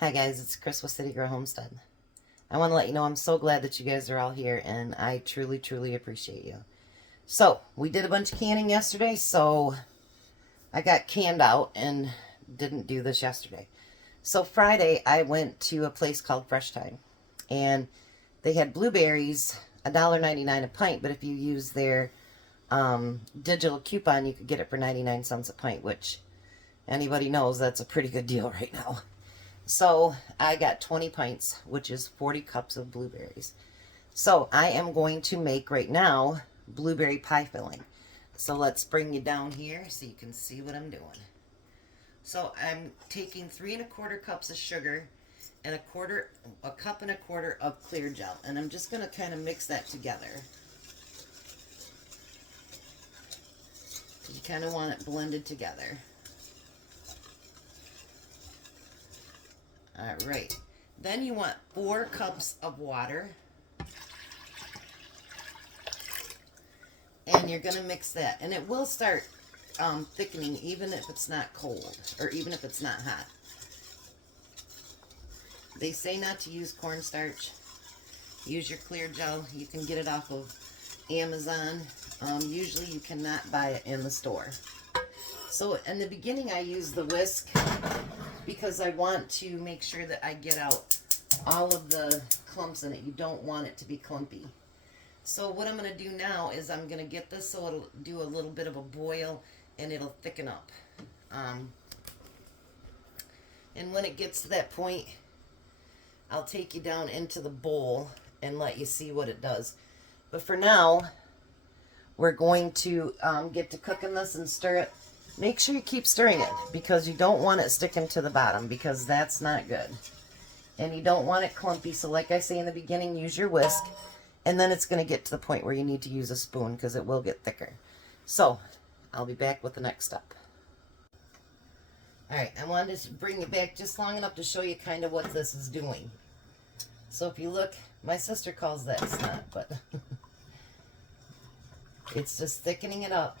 Hi guys, it's Chris with City Girl Homestead. I want to let you know I'm so glad that you guys are all here, and I truly, truly appreciate you. So, we did a bunch of canning yesterday, so I got canned out and didn't do this yesterday. So Friday, I went to a place called Fresh Time, and they had blueberries, $1.99 a pint, but if you use their digital coupon, you could get it for 99 cents a pint, which anybody knows that's a pretty good deal right now. So I got 20 pints, which is 40 cups of blueberries. So I am going to make right now blueberry pie filling. So let's bring you down here so you can see what I'm doing. So I'm taking 3 1/4 cups of sugar and a cup and a quarter of clear gel. And I'm just going to kind of mix that together. You kind of want it blended together. All right, then you want 4 cups of water, and you're going to mix that, and it will start thickening even if it's not cold, or even if it's not hot. They say not to use cornstarch. Use your clear gel. You can get it off of Amazon. Usually you cannot buy it in the store. So in the beginning I use the whisk, because I want to make sure that I get out all of the clumps in it. You don't want it to be clumpy. So what I'm going to do now is I'm going to get this so it'll do a little bit of a boil and it'll thicken up. And when it gets to that point, I'll take you down into the bowl and let you see what it does. But for now, we're going to get to cooking this and stir it. Make sure you keep stirring it, because you don't want it sticking to the bottom, because that's not good. And you don't want it clumpy, so like I say in the beginning, use your whisk, and then it's going to get to the point where you need to use a spoon, because it will get thicker. So, I'll be back with the next step. Alright, I wanted to bring you back just long enough to show you kind of what this is doing. So if you look, my sister calls that snot, but it's just thickening it up.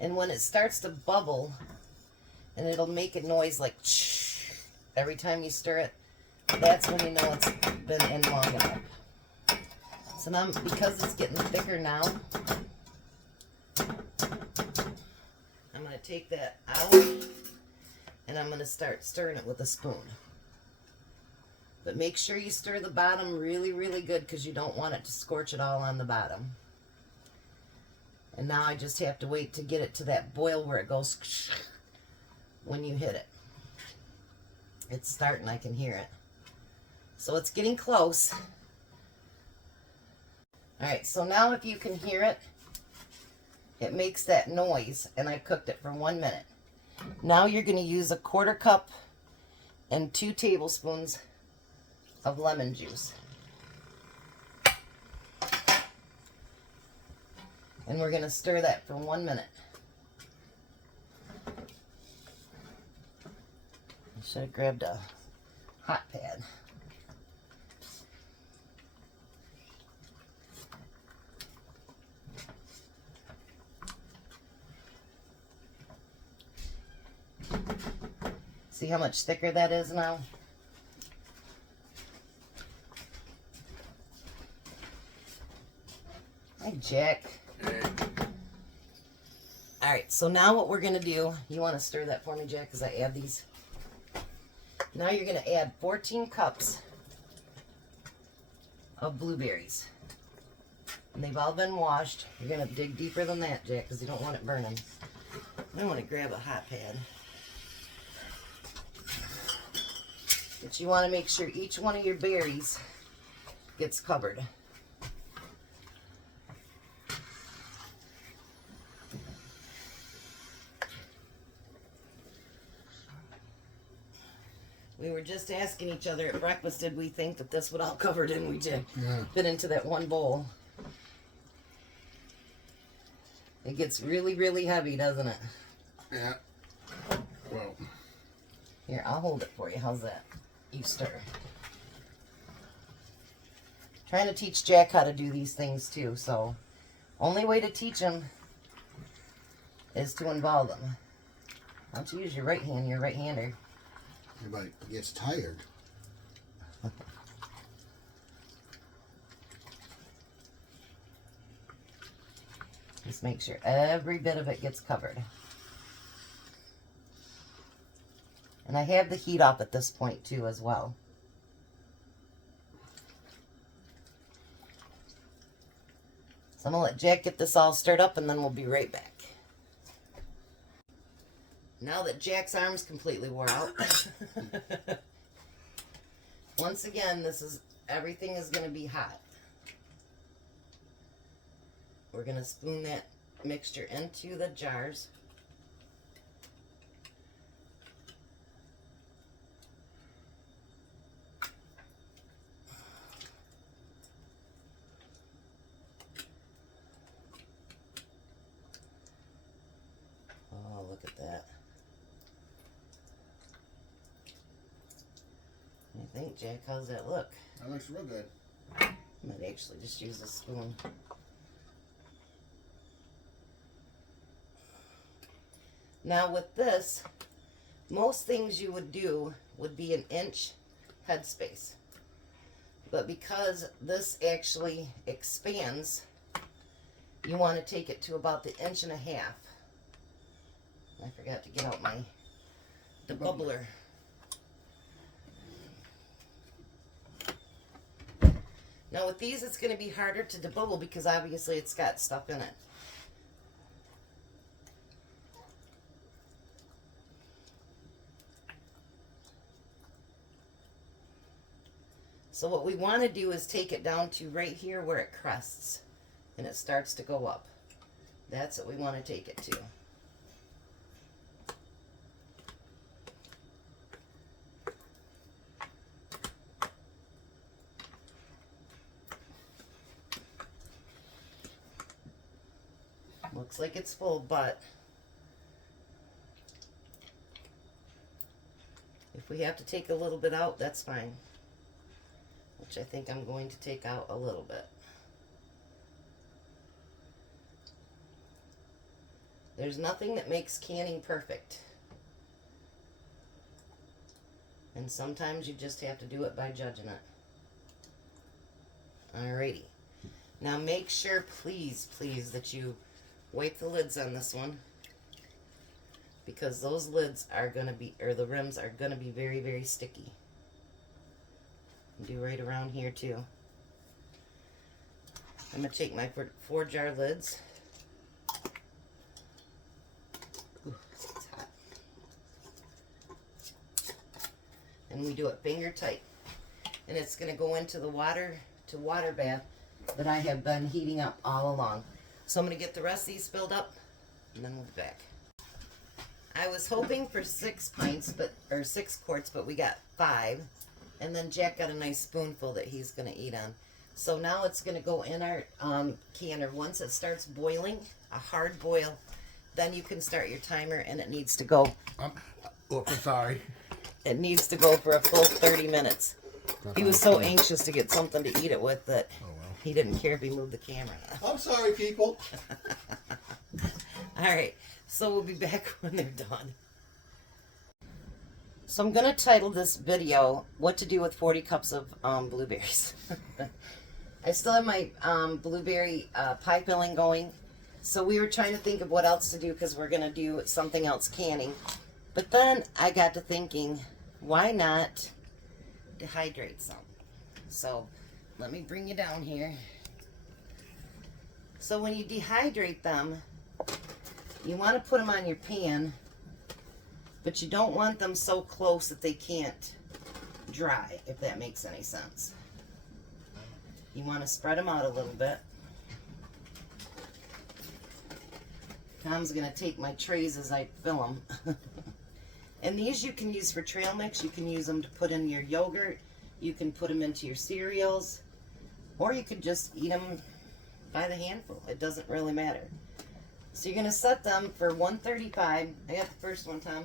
And when it starts to bubble, and it'll make a noise like shh every time you stir it, that's when you know it's been in long enough. So now, because it's getting thicker now, I'm going to take that out, and I'm going to start stirring it with a spoon. But make sure you stir the bottom really, really good, because you don't want it to scorch it all on the bottom. And now I just have to wait to get it to that boil where it goes when you hit it. It's starting, I can hear it. So it's getting close. Alright, so now if you can hear it, it makes that noise, and I cooked it for 1 minute. Now you're going to use a 1/4 cup and 2 tablespoons of lemon juice. And we're going to stir that for 1 minute. I should have grabbed a hot pad. See how much thicker that is now? Hi, Jack. Alright, so now what we're going to do, you want to stir that for me, Jack, because I add these. Now you're going to add 14 cups of blueberries. And they've all been washed. You're going to dig deeper than that, Jack, because you don't want it burning. I want to grab a hot pad. But you want to make sure each one of your berries gets covered. We were just asking each other at breakfast, did we think that this would all cover it, and we did. Yeah. Fit into that one bowl. It gets really, really heavy, doesn't it? Yeah. Well. Here, I'll hold it for you. How's that? You stir. Trying to teach Jack how to do these things too, so only way to teach him is to involve them. Why don't you use your right hand? You're a right-hander. Everybody gets tired. Just make sure every bit of it gets covered. And I have the heat up at this point too as well. So I'm going to let Jack get this all stirred up and then we'll be right back. Now that Jack's arm's completely wore out. Once again, everything is going to be hot. We're going to spoon that mixture into the jars. Oh, look at that. What do you think, Jack? How's that look? That looks real good. I might actually just use a spoon. Now with this, most things you would do would be an inch headspace. But because this actually expands, you want to take it to about the 1.5 inches. I forgot to get out my debubbler. Now with these, it's going to be harder to debubble because obviously it's got stuff in it. So what we want to do is take it down to right here where it crests and it starts to go up. That's what we want to take it to. Looks like it's full, but if we have to take a little bit out, that's fine. Which I think I'm going to take out a little bit. There's nothing that makes canning perfect. And sometimes you just have to do it by judging it. Alrighty. Now make sure, please, please, that you wipe the lids on this one. Because those lids are going to be, or the rims are going to be very, very sticky. Do right around here too. I'm going to take my 4-jar lids. Ooh, it's hot. And we do it finger tight. And it's going to go into the water bath that I have been heating up all along. So I'm going to get the rest of these filled up and then we'll be back. I was hoping for 6 quarts, but we got 5. And then Jack got a nice spoonful that he's going to eat on. So now it's going to go in our canner. Once it starts boiling, a hard boil, then you can start your timer and it needs to go. I'm sorry. It needs to go for a full 30 minutes. He was so anxious to get something to eat it with that he didn't care if he moved the camera. I'm sorry, people. All right, so we'll be back when they're done. So I'm going to title this video, What to Do with 40 Cups of Blueberries. I still have my blueberry pie filling going. So we were trying to think of what else to do because we're going to do something else canning. But then I got to thinking, why not dehydrate some? So let me bring you down here. So when you dehydrate them, you want to put them on your pan. But you don't want them so close that they can't dry, if that makes any sense. You want to spread them out a little bit. Tom's going to take my trays as I fill them. And these you can use for trail mix. You can use them to put in your yogurt. You can put them into your cereals. Or you could just eat them by the handful. It doesn't really matter. So you're going to set them for 135. I got the first one, Tom.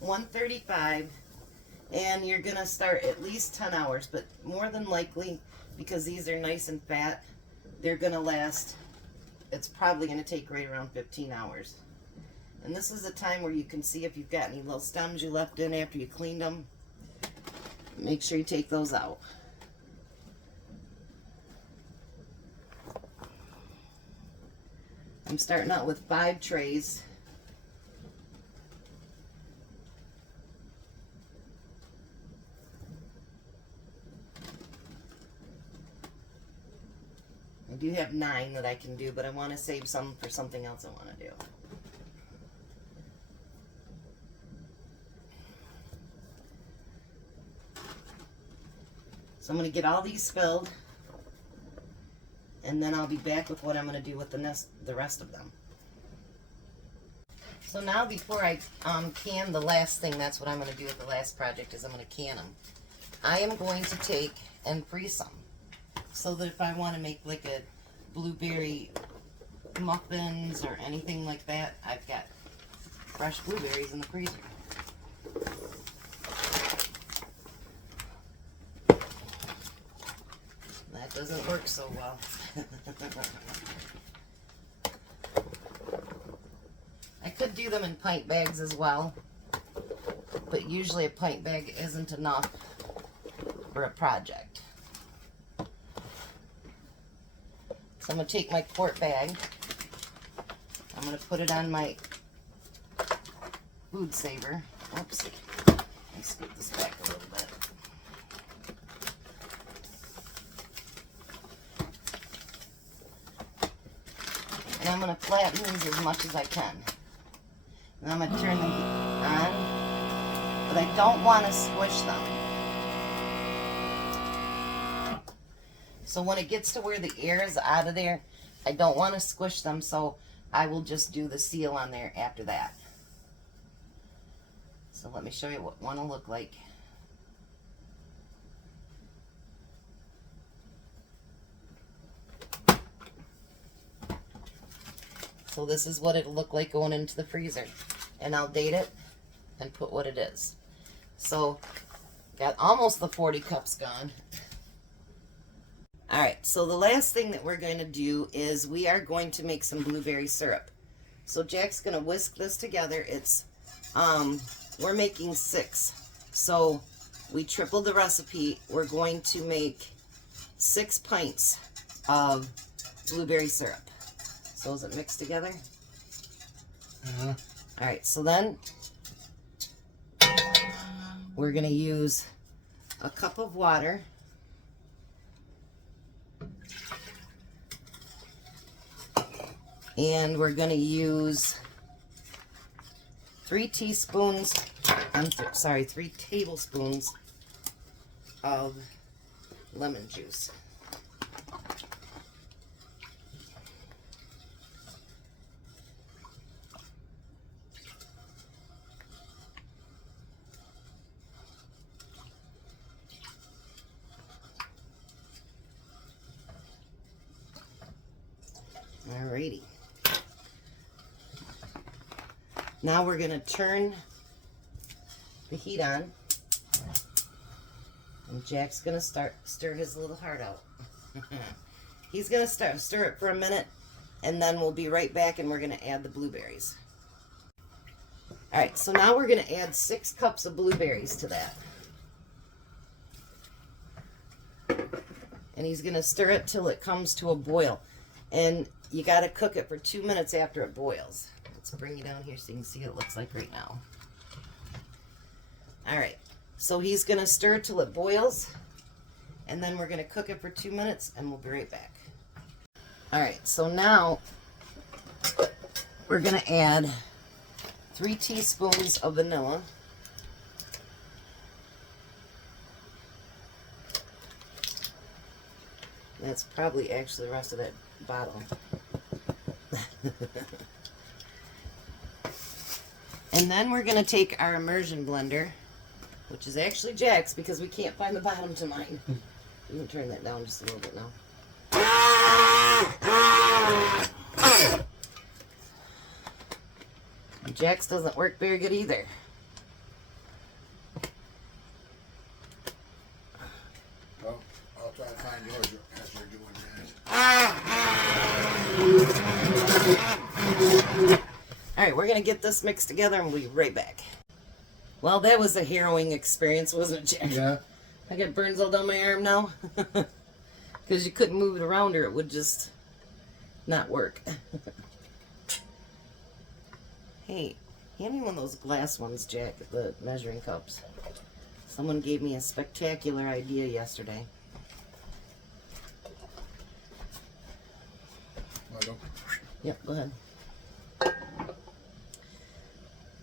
135, and you're gonna start at least 10 hours, but more than likely, because these are nice and fat, they're gonna last, it's probably gonna take right around 15 hours. And this is a time where you can see if you've got any little stems you left in after you cleaned them. Make sure you take those out. I'm starting out with 5 trays. I do have 9 that I can do, but I want to save some for something else I want to do. So I'm going to get all these filled, and then I'll be back with what I'm going to do with the rest of them. So now before I can the last thing, that's what I'm going to do with the last project, is I'm going to can them. I am going to take and freeze some, so that if I want to make like a blueberry muffins or anything like that, I've got fresh blueberries in the freezer. That doesn't work so well. I could do them in pint bags as well, but usually a pint bag isn't enough for a project. So I'm going to take my quart bag, I'm going to put it on my food saver. Oopsie. Let me scoot this back a little bit. And I'm going to flatten these as much as I can. And I'm going to turn them on, but I don't want to squish them. So when it gets to where the air is out of there, I don't want to squish them, so I will just do the seal on there after that. So let me show you what one will look like. So this is what it'll look like going into the freezer. And I'll date it and put what it is. So got almost the 40 cups gone. Alright, so the last thing that we're going to do is we are going to make some blueberry syrup. So Jack's going to whisk this together. It's, we're making 6. So we tripled the recipe. We're going to make 6 pints of blueberry syrup. So is it mixed together? Alright, so then we're going to use a cup of water. And we're going to use 3 tablespoons of lemon juice. Alrighty. Now we're going to turn the heat on, and Jack's going to stir his little heart out. He's going to stir it for a minute, and then we'll be right back, and we're going to add the blueberries. Alright, so now we're going to add 6 cups of blueberries to that. And he's going to stir it till it comes to a boil. And you got to cook it for 2 minutes after it boils. Let's bring you down here so you can see what it looks like right now. Alright, so he's going to stir till it boils, and then we're going to cook it for 2 minutes, and we'll be right back. Alright, so now we're going to add 3 teaspoons of vanilla. That's probably actually the rest of that bottle. And then we're going to take our immersion blender, which is actually Jack's because we can't find the bottom to mine. You can turn that down just a little bit now. And Jack's doesn't work very good either. Well, I'll try to find yours as you're doing that. Alright, we're going to get this mixed together and we'll be right back. Well, that was a harrowing experience, wasn't it, Jack? Yeah. I got burns all down my arm now. Because you couldn't move it around or it would just not work. Hey, hand me one of those glass ones, Jack, the measuring cups. Someone gave me a spectacular idea yesterday. Yep, go ahead.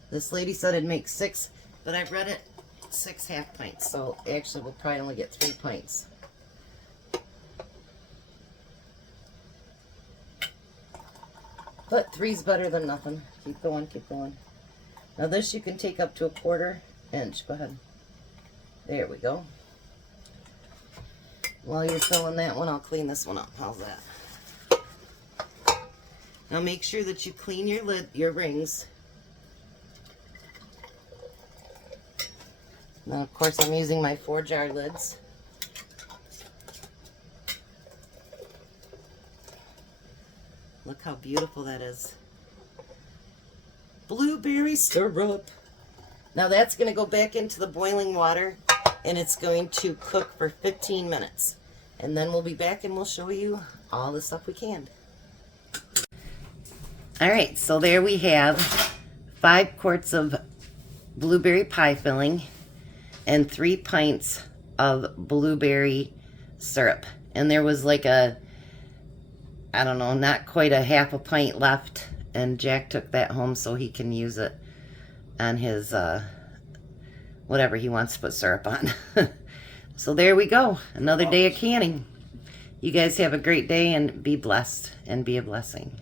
This lady said it'd make 6, but I read it 6 half pints, so actually we'll probably only get 3 pints. But 3's better than nothing. Keep going, keep going. Now this you can take up to a 1/4 inch. Go ahead. There we go. While you're filling that one, I'll clean this one up. How's that? Now make sure that you clean your lid, your rings. Now of course I'm using my 4-jar lids. Look how beautiful that is. Blueberry syrup. Now that's going to go back into the boiling water and it's going to cook for 15 minutes. And then we'll be back and we'll show you all the stuff we canned. Alright, so there we have 5 quarts of blueberry pie filling and 3 pints of blueberry syrup. And there was like a, I don't know, not quite a half a pint left, and Jack took that home so he can use it on his whatever he wants to put syrup on. So there we go, another day of canning. You guys have a great day and be blessed and be a blessing.